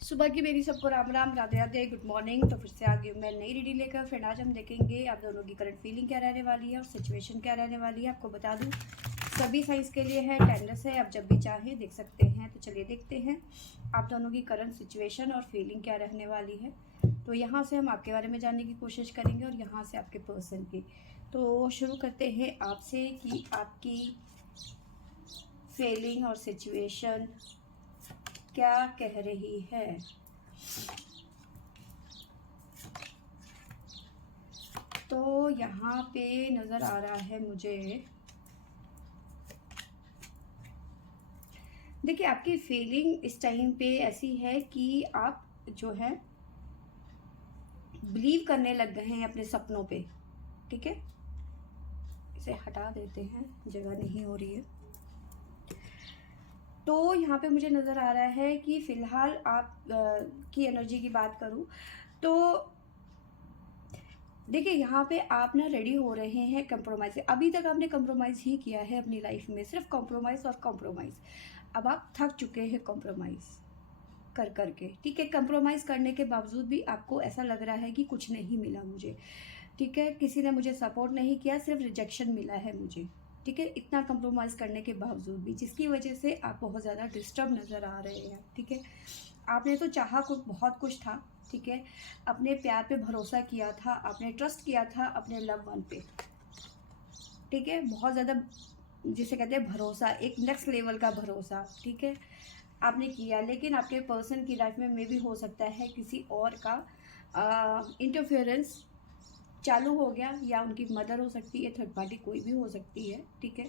सुबह की मेरी सबको राम राम, राधे राधे, गुड मॉर्निंग। तो फिर से आ गई मैं नई रीडिंग लेकर। फ्रेंड आज हम देखेंगे आप दोनों की करंट फीलिंग क्या रहने वाली है और सिचुएशन क्या रहने वाली है। आपको बता दूं सभी साइंस के लिए है, टेंडर्स है, आप जब भी चाहें देख सकते हैं। तो चलिए देखते हैं आप दोनों की करंट सिचुएशन और फीलिंग क्या रहने वाली है। तो यहाँ से हम आपके बारे में जानने की कोशिश करेंगे और यहाँ से आपके पर्सन की। तो शुरू करते हैं आपसे कि आपकी फीलिंग और सिचुएशन क्या कह रही है। तो यहाँ पे नज़र आ रहा है मुझे, देखिए आपकी फीलिंग इस टाइम पे ऐसी है कि आप जो है बिलीव करने लग गए हैं अपने सपनों पे। ठीक है, इसे हटा देते हैं, जगह नहीं हो रही है। तो यहाँ पे मुझे नज़र आ रहा है कि फ़िलहाल आप की एनर्जी की बात करूँ तो देखिए यहाँ पे आप ना रेडी हो रहे हैं कंप्रोमाइज़ से। अभी तक आपने कंप्रोमाइज़ ही किया है अपनी लाइफ में, सिर्फ कंप्रोमाइज़ और कंप्रोमाइज़। अब आप थक चुके हैं कंप्रोमाइज़ कर कर के। ठीक है, कंप्रोमाइज़ करने के बावजूद भी आपको ऐसा लग रहा है कि कुछ नहीं मिला मुझे। ठीक है, किसी ने मुझे सपोर्ट नहीं किया, सिर्फ रिजेक्शन मिला है मुझे। ठीक है, इतना कंप्रोमाइज़ करने के बावजूद भी, जिसकी वजह से आप बहुत ज़्यादा डिस्टर्ब नज़र आ रहे हैं। ठीक है, आपने तो चाहा कुछ, बहुत कुछ था। ठीक है, अपने प्यार पे भरोसा किया था, आपने ट्रस्ट किया था अपने लव वन पे। ठीक है, बहुत ज़्यादा जिसे कहते हैं भरोसा, एक नेक्स्ट लेवल का भरोसा। ठीक है, आपने किया, लेकिन आपके पर्सन की लाइफ में मे भी हो सकता है किसी और का इंटरफेरेंस चालू हो गया, या उनकी मदर हो सकती है, थर्ड पार्टी कोई भी हो सकती है। ठीक है,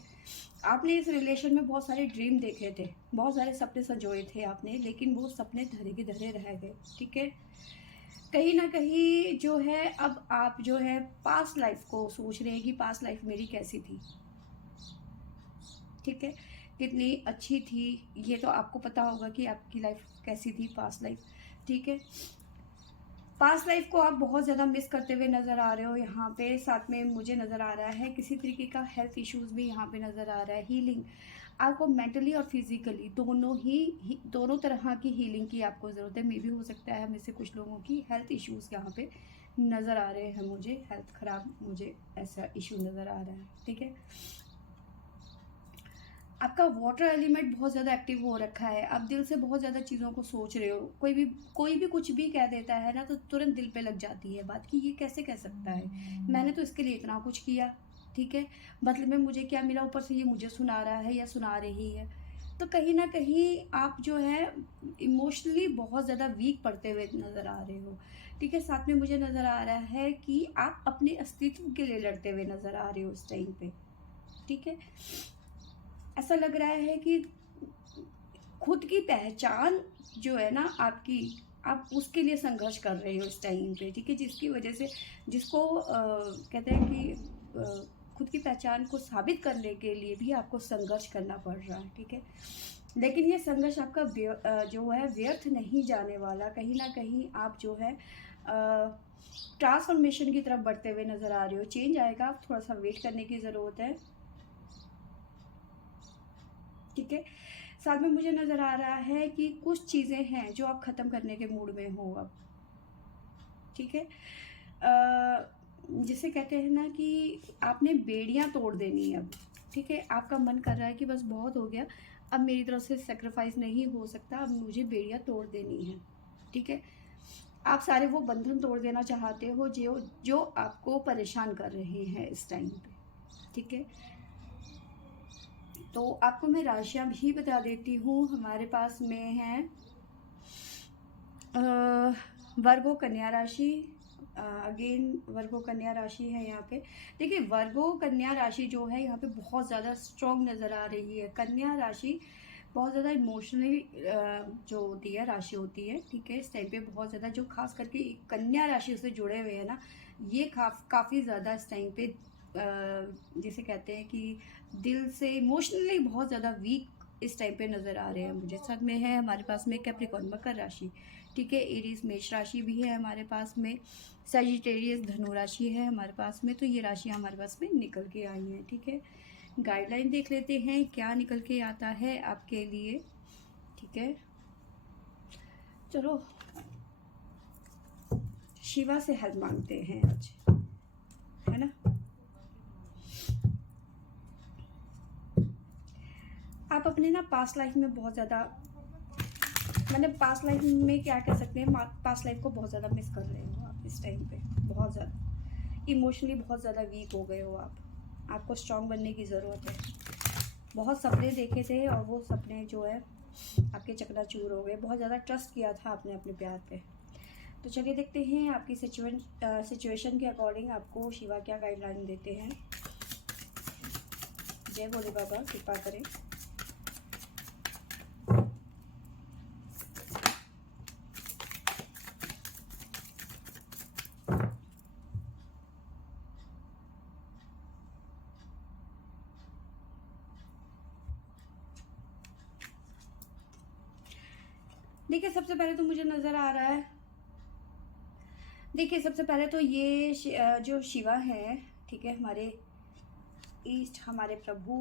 आपने इस रिलेशन में बहुत सारे ड्रीम देखे थे, बहुत सारे सपने संजोए थे आपने, लेकिन वो सपने धरे के धरे रह गए। ठीक है, कहीं ना कहीं जो है अब आप जो है पास्ट लाइफ को सोच रहे हैं कि पास्ट लाइफ मेरी कैसी थी। ठीक है, कितनी अच्छी थी, ये तो आपको पता होगा कि आपकी लाइफ कैसी थी पास्ट लाइफ। ठीक है, पास्ट लाइफ को आप बहुत ज़्यादा मिस करते हुए नज़र आ रहे हो यहाँ पे। साथ में मुझे नज़र आ रहा है किसी तरीके का हेल्थ इश्यूज भी यहाँ पे नज़र आ रहा है। हीलिंग आपको मेंटली और फिजिकली दोनों दोनों तरह की हीलिंग की आपको ज़रूरत है। मे भी हो सकता है हमें से कुछ लोगों की हेल्थ इश्यूज यहाँ पे नज़र आ रहे हैं, मुझे हेल्थ ख़राब, मुझे ऐसा इशू नज़र आ रहा है। ठीक है, आपका वाटर एलिमेंट बहुत ज़्यादा एक्टिव हो रखा है। आप दिल से बहुत ज़्यादा चीज़ों को सोच रहे हो। कोई भी कुछ भी कह देता है ना, तो तुरंत दिल पे लग जाती है बात कि ये कैसे कह सकता है, मैंने तो इसके लिए इतना कुछ किया। ठीक है, बदले में मुझे क्या मिला, ऊपर से ये मुझे सुना रहा है या सुना रही है। तो कहीं ना कहीं आप जो है इमोशनली बहुत ज़्यादा वीक पड़ते हुए नज़र आ रहे हो। ठीक है, साथ में मुझे नज़र आ रहा है कि आप अपने अस्तित्व के लिए लड़ते हुए नज़र आ रहे हो इस टाइम पे। ठीक है, ऐसा लग रहा है कि खुद की पहचान जो है ना आपकी, आप उसके लिए संघर्ष कर रहे हो इस टाइम पे। ठीक है, जिसकी वजह से जिसको कहते हैं कि खुद की पहचान को साबित करने के लिए भी आपको संघर्ष करना पड़ रहा है। ठीक है, लेकिन ये संघर्ष आपका जो है व्यर्थ नहीं जाने वाला। कहीं ना कहीं आप जो है ट्रांसफॉर्मेशन की तरफ बढ़ते हुए नज़र आ रहे हो। चेंज आएगा, आप थोड़ा सा वेट करने की ज़रूरत है। ठीक है, साथ में मुझे नज़र आ रहा है कि कुछ चीज़ें हैं जो आप ख़त्म करने के मूड में हो अब। ठीक है, जिसे कहते हैं ना कि आपने बेड़ियाँ तोड़ देनी है अब। ठीक है, आपका मन कर रहा है कि बस बहुत हो गया, अब मेरी तरफ से सेक्रीफाइस नहीं हो सकता, अब मुझे बेड़ियाँ तोड़ देनी है। ठीक है, आप सारे वो बंधन तोड़ देना चाहते हो जो जो आपको परेशान कर रहे हैं इस टाइम पे। ठीक है, तो आपको मैं राशियां भी बता देती हूँ। हमारे पास में है वर्गो कन्या राशि। अगेन वर्गो कन्या राशि है यहाँ पे। देखिए वर्गो कन्या राशि जो है यहाँ पे बहुत ज़्यादा स्ट्रॉन्ग नज़र आ रही है। कन्या राशि बहुत ज़्यादा इमोशनली जो होती है राशि होती है। ठीक है, इस टाइम पे बहुत ज़्यादा जो खास करके कन्या राशि से जुड़े हुए हैं ना, ये काफ़ी ज़्यादा इस टाइम पे जिसे कहते हैं कि दिल से इमोशनली बहुत ज़्यादा वीक इस टाइम पे नज़र आ रहे हैं मुझे। साथ में है हमारे पास में कैप्रिकॉर्न मकर राशि। ठीक है, एरीज मेष राशि भी है हमारे पास में, सजिटेरियस धनु राशि है हमारे पास में। तो ये राशियाँ हमारे पास में निकल के आई हैं। ठीक है, गाइडलाइन देख लेते हैं क्या निकल के आता है आपके लिए। ठीक है, चलो शिवा से हेल्प मांगते हैं आज, है ना। आप अपने ना पास्ट लाइफ में बहुत ज़्यादा, मतलब पास्ट लाइफ में क्या कह सकते हैं, पास्ट लाइफ को बहुत ज़्यादा मिस कर रहे हो आप इस टाइम पे। बहुत ज़्यादा इमोशनली बहुत ज़्यादा वीक हो गए हो आप। आपको स्ट्रॉन्ग बनने की ज़रूरत है। बहुत सपने देखे थे और वो सपने जो है आपके चकनाचूर हो गए। बहुत ज़्यादा ट्रस्ट किया था आपने अपने प्यार पे। तो चलिए देखते हैं आपकी सिचुएशन के अकॉर्डिंग आपको शिवा क्या गाइडलाइन देते हैं। जय भोले बाबा, कृपा करें। देखिए सबसे पहले तो मुझे नज़र आ रहा है, देखिए सबसे पहले तो ये जो शिवा है, ठीक है, हमारे ईस्ट, हमारे प्रभु,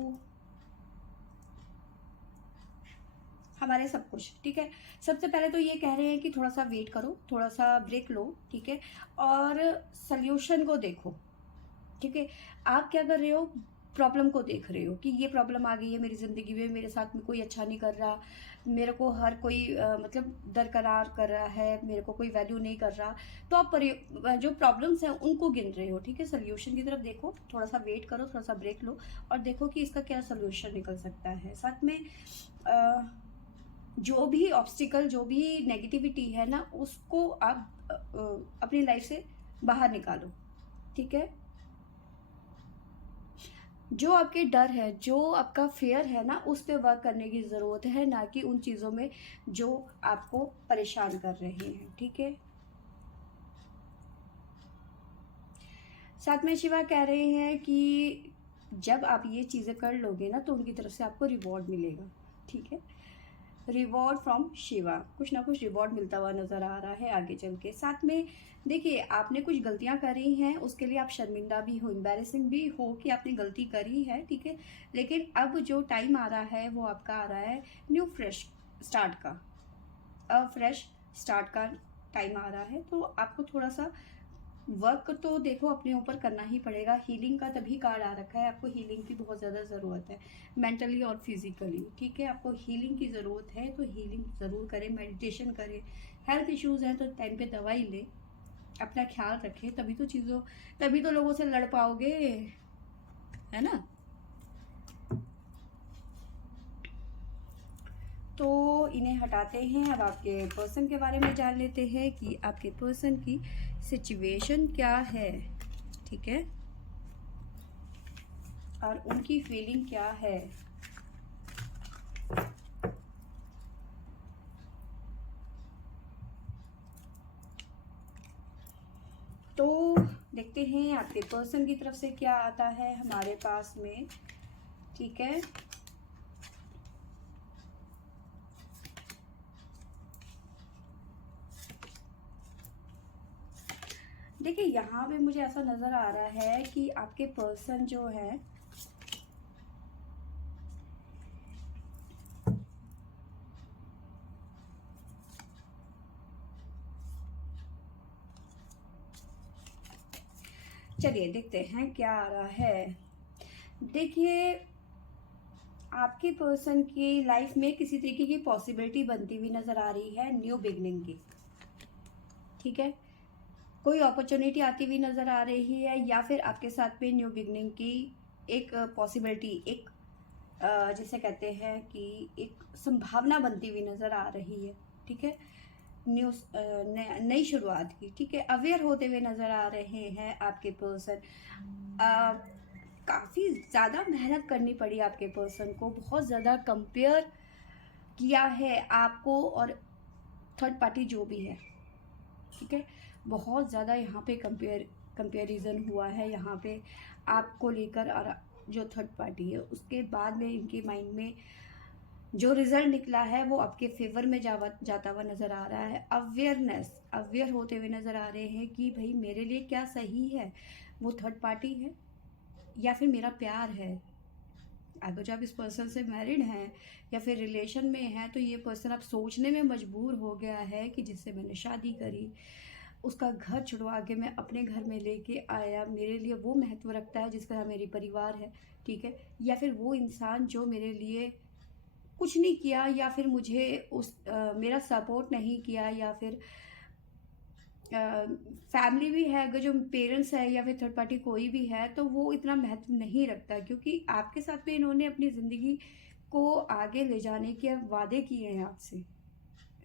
हमारे सब कुछ, ठीक है। सबसे पहले तो ये कह रहे हैं कि थोड़ा सा वेट करो, थोड़ा सा ब्रेक लो, ठीक है, और सल्यूशन को देखो, ठीक है। आप क्या कर रहे हो, प्रॉब्लम को देख रहे हो कि ये प्रॉब्लम आ गई है मेरी ज़िंदगी में, मेरे साथ में कोई अच्छा नहीं कर रहा, मेरे को हर कोई मतलब दरकरार कर रहा है, मेरे को कोई वैल्यू नहीं कर रहा। तो आप जो प्रॉब्लम्स हैं उनको गिन रहे हो, ठीक है। सोल्यूशन की तरफ देखो, थोड़ा सा वेट करो, थोड़ा सा ब्रेक लो और देखो कि इसका क्या सोल्यूशन निकल सकता है। साथ में जो भी ऑब्स्टिकल, जो भी नेगेटिविटी है ना, उसको आप अपनी लाइफ से बाहर निकालो, ठीक है। जो आपके डर है, जो आपका फेयर है ना, उस पे वर्क करने की ज़रूरत है, ना कि उन चीज़ों में जो आपको परेशान कर रहे हैं, ठीक है। साथ में शिवा कह रहे हैं कि जब आप ये चीज़ें कर लोगे ना तो उनकी तरफ से आपको रिवॉर्ड मिलेगा, ठीक है। रिवॉर्ड फ्रॉम शिवा, कुछ ना कुछ रिवॉर्ड मिलता हुआ नज़र आ रहा है आगे चल के। साथ में देखिए आपने कुछ गलतियां करी हैं, उसके लिए आप शर्मिंदा भी हो, एम्बैरेसिंग भी हो कि आपने गलती करी है, ठीक है। लेकिन अब जो टाइम आ रहा है वो आपका आ रहा है न्यू फ्रेश स्टार्ट का, फ्रेश स्टार्ट का टाइम आ रहा है। तो आपको थोड़ा सा वर्क तो देखो अपने ऊपर करना ही पड़ेगा। हीलिंग का तभी कार्ड आ रखा है, आपको हीलिंग की बहुत ज़्यादा ज़रूरत है, मेंटली और फिजिकली, ठीक है। आपको हीलिंग की ज़रूरत है तो हीलिंग ज़रूर करें, मेडिटेशन करें। हेल्थ इश्यूज़ हैं तो टाइम पे दवाई लें, अपना ख्याल रखें, तभी तो लोगों से लड़ पाओगे, है ना। तो इन्हें हटाते हैं। अब आपके पर्सन के बारे में जान लेते हैं कि आपके पर्सन की सिचुएशन क्या है, ठीक है, और उनकी फीलिंग क्या है। तो देखते हैं आपके पर्सन की तरफ से क्या आता है हमारे पास में, ठीक है। देखिए यहाँ पे मुझे ऐसा नज़र आ रहा है कि आपके पर्सन जो है चलिए देखते हैं क्या आ रहा है। देखिए आपके पर्सन की लाइफ में किसी तरीके की पॉसिबिलिटी बनती हुई नज़र आ रही है न्यू बिगनिंग की, ठीक है। कोई अपॉर्चुनिटी आती हुई नज़र आ रही है या फिर आपके साथ में न्यू बिगनिंग की एक पॉसिबिलिटी, एक जिसे कहते हैं कि एक संभावना बनती हुई नज़र आ रही है, ठीक है। न्यू नई शुरुआत की, ठीक है। अवेयर होते हुए नज़र आ रहे हैं आपके पर्सन। काफ़ी ज़्यादा मेहनत करनी पड़ी आपके पर्सन को, बहुत ज़्यादा कंपेयर किया है आपको और थर्ड पार्टी जो भी है, ठीक है। बहुत ज़्यादा यहाँ पे कंपेरिजन हुआ है यहाँ पे आपको लेकर, और जो थर्ड पार्टी है उसके बाद में इनके माइंड में जो रिजल्ट निकला है वो आपके फेवर में जाता हुआ नज़र आ रहा है। अवेयर होते हुए नज़र आ रहे हैं कि भाई मेरे लिए क्या सही है, वो थर्ड पार्टी है या फिर मेरा प्यार है, अगर जो आप इस पर्सन से मैरिड हैं या फिर रिलेशन में हैं, तो ये पर्सन आप सोचने में मजबूर हो गया है कि जिससे मैंने शादी करी, उसका घर छुड़वा के मैं अपने घर में लेके आया, मेरे लिए वो महत्व रखता है जिस तरह मेरी परिवार है, ठीक है। या फिर वो इंसान जो मेरे लिए कुछ नहीं किया, या फिर मुझे मेरा सपोर्ट नहीं किया, या फिर फैमिली भी है, अगर जो पेरेंट्स है या फिर थर्ड पार्टी कोई भी है, तो वो इतना महत्व नहीं रखता, क्योंकि आपके साथ में इन्होंने अपनी ज़िंदगी को आगे ले जाने के वादे किए हैं आपसे,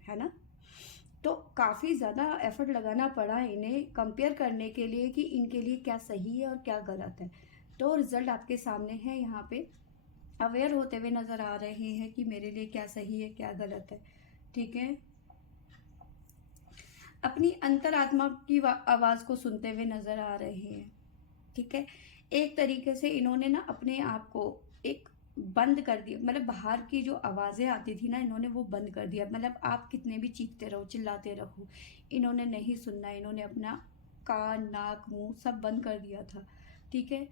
है ना। तो काफ़ी ज़्यादा एफर्ट लगाना पड़ा इन्हें कंपेयर करने के लिए कि इनके लिए क्या सही है और क्या गलत है। तो रिज़ल्ट आपके सामने है, यहाँ पे अवेयर होते हुए नज़र आ रहे हैं कि मेरे लिए क्या सही है क्या गलत है, ठीक है। अपनी अंतरात्मा की आवाज़ को सुनते हुए नज़र आ रहे हैं, ठीक है। एक तरीके से इन्होंने ना अपने आप को एक बंद कर दिया, मतलब बाहर की जो आवाज़ें आती थी ना, इन्होंने वो बंद कर दिया। मतलब आप कितने भी चीखते रहो, चिल्लाते रहो, इन्होंने नहीं सुनना, इन्होंने अपना कान, नाक, मुंह सब बंद कर दिया था, ठीक है।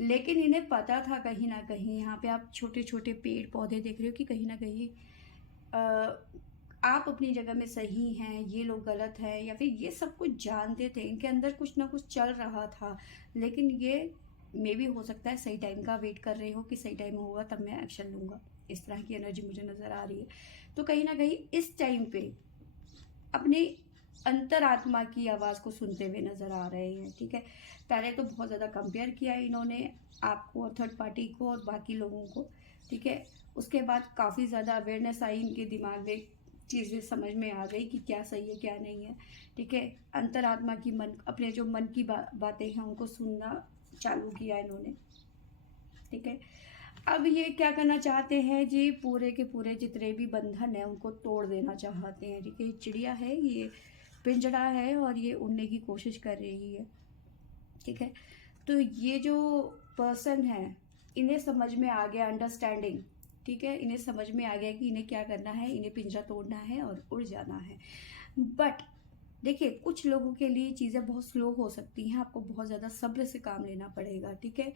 लेकिन इन्हें पता था कहीं ना कहीं, यहाँ पे आप छोटे छोटे पेड़ पौधे देख रहे हो कि कहीं ना कहीं आप अपनी जगह में सही हैं, ये लोग गलत हैं, या फिर ये सब कुछ जानते थे, इनके अंदर कुछ ना कुछ चल रहा था। लेकिन ये मे भी हो सकता है सही टाइम का वेट कर रहे हो कि सही टाइम होगा तब मैं एक्शन लूँगा, इस तरह की एनर्जी मुझे नज़र आ रही है। तो कहीं ना कहीं इस टाइम पे अपनी अंतरात्मा की आवाज़ को सुनते हुए नज़र आ रहे हैं, ठीक है। पहले तो बहुत ज़्यादा कंपेयर किया इन्होंने आपको और थर्ड पार्टी को और बाकी लोगों को, ठीक है। उसके बाद काफ़ी ज़्यादा अवेयरनेस आई इनके दिमाग में, चीज़ें समझ में आ गई कि क्या सही है क्या नहीं है, ठीक है। अंतरात्मा की मन, अपने जो मन की बातें हैं उनको सुनना चालू किया इन्होंने, ठीक है। अब ये क्या करना चाहते हैं जी, पूरे के पूरे जितने भी बंधन है उनको तोड़ देना चाहते हैं, ठीक है। ये चिड़िया है, ये पिंजड़ा है और ये उड़ने की कोशिश कर रही है, ठीक है। तो ये जो पर्सन है, इन्हें समझ में आ गया, अंडरस्टैंडिंग, ठीक है, इन्हें समझ में आ गया कि इन्हें क्या करना है, इन्हें पिंजरा तोड़ना है और उड़ जाना है। बट देखिए, कुछ लोगों के लिए चीज़ें बहुत स्लो हो सकती हैं, आपको बहुत ज़्यादा सब्र से काम लेना पड़ेगा, ठीक है।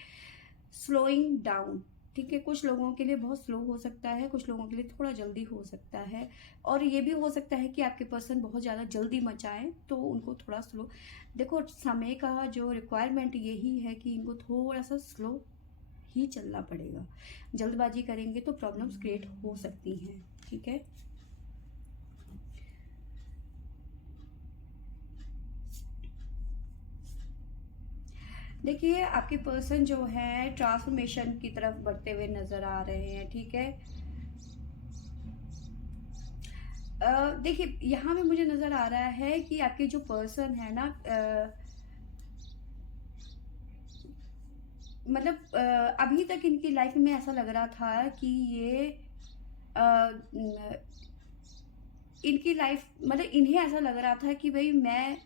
स्लोइंग डाउन, ठीक है। कुछ लोगों के लिए बहुत स्लो हो सकता है, कुछ लोगों के लिए थोड़ा जल्दी हो सकता है, और ये भी हो सकता है कि आपके पर्सन बहुत ज़्यादा जल्दी मचाएं तो उनको थोड़ा स्लो। देखो, समय का जो रिक्वायरमेंट यही है कि इनको थोड़ा सा स्लो ही चलना पड़ेगा। जल्दबाजी करेंगे तो प्रॉब्लम्स क्रिएट हो सकती हैं, ठीक है। देखिए, आपके पर्सन जो है ट्रांसफॉर्मेशन की तरफ बढ़ते हुए नजर आ रहे हैं, ठीक है। देखिए, यहाँ पे मुझे नजर आ रहा है कि आपके जो पर्सन है ना, मतलब अभी तक इनकी लाइफ में ऐसा लग रहा था कि ये इनकी लाइफ, मतलब इन्हें ऐसा लग रहा था कि भाई मैं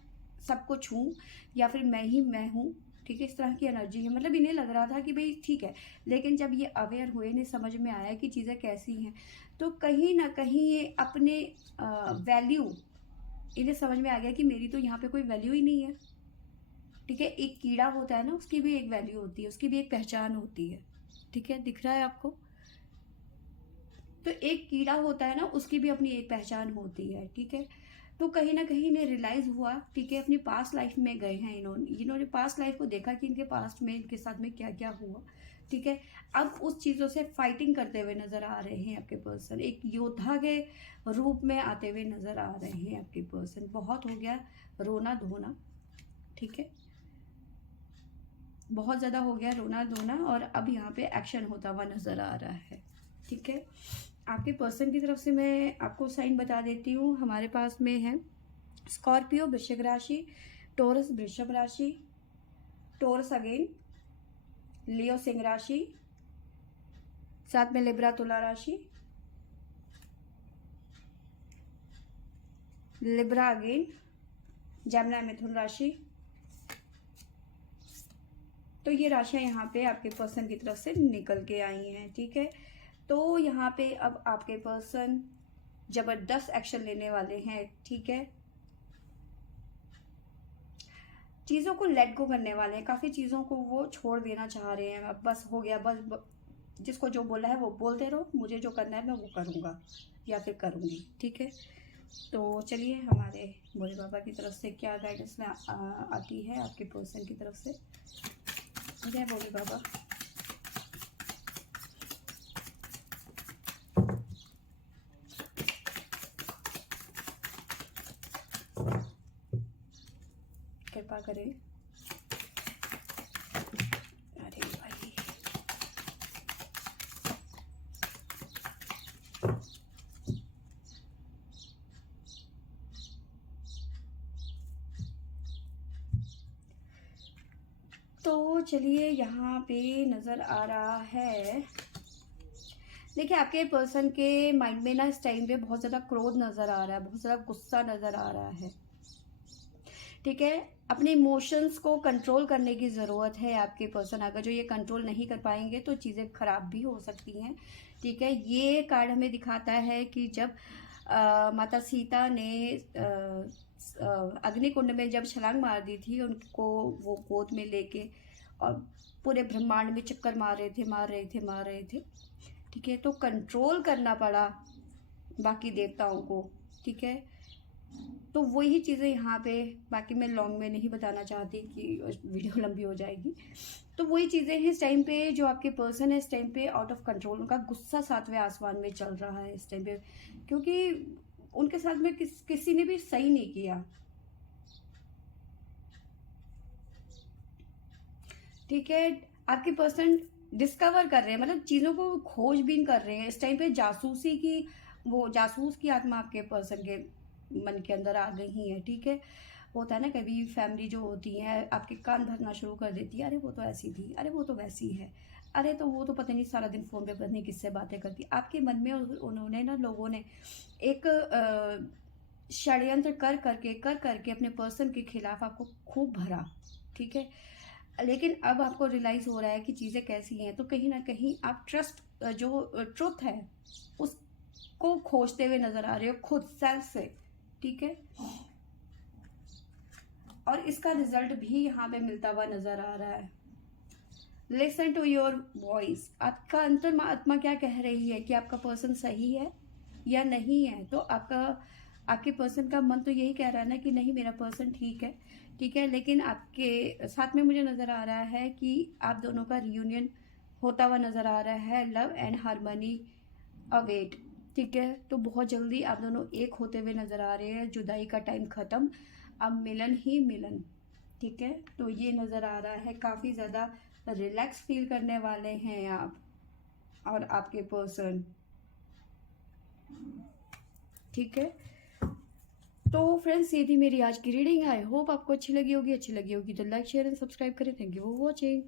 सब कुछ हूँ, या फिर मैं ही मैं हूँ, ठीक है। इस तरह की एनर्जी है, मतलब इन्हें लग रहा था कि भाई ठीक है। लेकिन जब ये अवेयर हुए, इन्हें समझ में आया कि चीज़ें कैसी हैं, तो कहीं ना कहीं ये अपने वैल्यू, इन्हें समझ में आ गया कि मेरी तो यहाँ पे कोई वैल्यू ही नहीं है, ठीक है। एक कीड़ा होता है ना, उसकी भी एक वैल्यू होती है, उसकी भी एक पहचान होती है, ठीक है। दिख रहा है आपको? तो एक कीड़ा होता है ना, उसकी भी अपनी एक पहचान होती है, ठीक है। तो कहीं ना कहीं इन्हें रियलाइज हुआ, ठीक है। अपनी पास्ट लाइफ में गए हैं इन्होंने पास्ट लाइफ को देखा कि इनके पास्ट में इनके साथ में क्या क्या हुआ, ठीक है। अब उस चीज़ों से फाइटिंग करते हुए नजर आ रहे हैं आपके पर्सन, एक योद्धा के रूप में आते हुए नजर आ रहे हैं आपके पर्सन। बहुत हो गया रोना धोना, ठीक है, बहुत ज़्यादा हो गया रोना धोना, और अब यहाँ पे एक्शन होता हुआ नजर आ रहा है, ठीक है। आपके पर्सन की तरफ से मैं आपको साइन बता देती हूँ। हमारे पास में है स्कॉर्पियो वृश्चिक राशि, टोरस वृषभ राशि, टोरस अगेन लियो सिंह राशि, साथ में लिब्रा तुला राशि, लिब्रा अगेन जमुना मिथुन राशि। तो ये राशियाँ यहाँ पे आपके पर्सन की तरफ से निकल के आई हैं, ठीक है। तो यहाँ पे अब आपके पर्सन जबरदस्त एक्शन लेने वाले हैं, ठीक है। चीज़ों को लेट गो करने वाले हैं, काफ़ी चीज़ों को वो छोड़ देना चाह रहे हैं, अब बस हो गया, बस जिसको जो बोला है वो बोलते रहो, मुझे जो करना है मैं वो करूँगा या फिर करूँगी, ठीक है। तो चलिए हमारे भोले बाबा की तरफ से क्या गाइडेंस में आती है आपके पर्सन की तरफ से। जय भोले बाबा। कृपा करें। अरे भाई, तो चलिए यहाँ पे नज़र आ रहा है, देखिए आपके पर्सन के माइंड में ना इस टाइम पे बहुत ज़्यादा क्रोध नज़र आ रहा है, बहुत ज़्यादा गुस्सा नज़र आ रहा है, ठीक है। अपने इमोशंस को कंट्रोल करने की ज़रूरत है आपके पर्सन, अगर जो ये कंट्रोल नहीं कर पाएंगे तो चीज़ें ख़राब भी हो सकती हैं, ठीक है। ये कार्ड हमें दिखाता है कि जब माता सीता ने अग्निकुंड में जब छलांग मार दी थी, उनको वो गोद में लेके और पूरे ब्रह्मांड में चक्कर मार रहे थे, ठीक है। तो कंट्रोल करना पड़ा बाकी देवताओं को, ठीक है। तो वही चीज़ें यहाँ पे, बाकी मैं लॉन्ग में नहीं बताना चाहती कि वीडियो लंबी हो जाएगी। तो वही चीज़ें हैं इस टाइम पे, जो आपके पर्सन है इस टाइम पे आउट ऑफ कंट्रोल, उनका गुस्सा 7वें आसमान में चल रहा है इस टाइम पे, क्योंकि उनके साथ में किसी ने भी सही नहीं किया, ठीक है। आपके पर्सन डिस्कवर कर रहे हैं, मतलब चीज़ों को खोजबीन कर रहे हैं इस टाइम पे। जासूसी की, वो जासूस की आत्मा आपके पर्सन के मन के अंदर आ गई है, ठीक है। होता है ना, कभी फैमिली जो होती है आपके कान भरना शुरू कर देती है, अरे वो तो ऐसी थी, अरे वो तो वैसी है, अरे तो वो तो पता नहीं सारा दिन फ़ोन पे पता नहीं किससे बातें करती। आपके मन में उन्होंने ना, लोगों ने एक षड्यंत्र कर करके अपने पर्सन के खिलाफ आपको खूब भरा, ठीक है। लेकिन अब आपको रियलाइज़ हो रहा है कि चीज़ें कैसी हैं, तो कहीं ना कहीं आप ट्रस्ट, जो ट्रुथ है उसको खोजते हुए नज़र आ रहे हो खुद सेल्फ से, ठीक है। और इसका रिजल्ट भी यहाँ पे मिलता हुआ नज़र आ रहा है। लिसन टू योर वॉइस, आपका अंतर्म आत्मा क्या कह रही है कि आपका पर्सन सही है या नहीं है। तो आपके पर्सन का मन तो यही कह रहा है ना कि नहीं, मेरा पर्सन ठीक है, ठीक है। लेकिन आपके साथ में मुझे नज़र आ रहा है कि आप दोनों का रियूनियन होता हुआ नज़र आ रहा है, लव एंड हारमोनी अवेट, ठीक है। तो बहुत जल्दी आप दोनों एक होते हुए नज़र आ रहे हैं, जुदाई का टाइम ख़त्म, अब मिलन ही मिलन, ठीक है। तो ये नज़र आ रहा है, काफ़ी ज़्यादा रिलैक्स फील करने वाले हैं आप और आपके पर्सन, ठीक है। तो फ्रेंड्स, ये थी मेरी आज की रीडिंग। आई होप आपको अच्छी लगी होगी तो लाइक शेयर एंड सब्सक्राइब करें। Thank you for watching.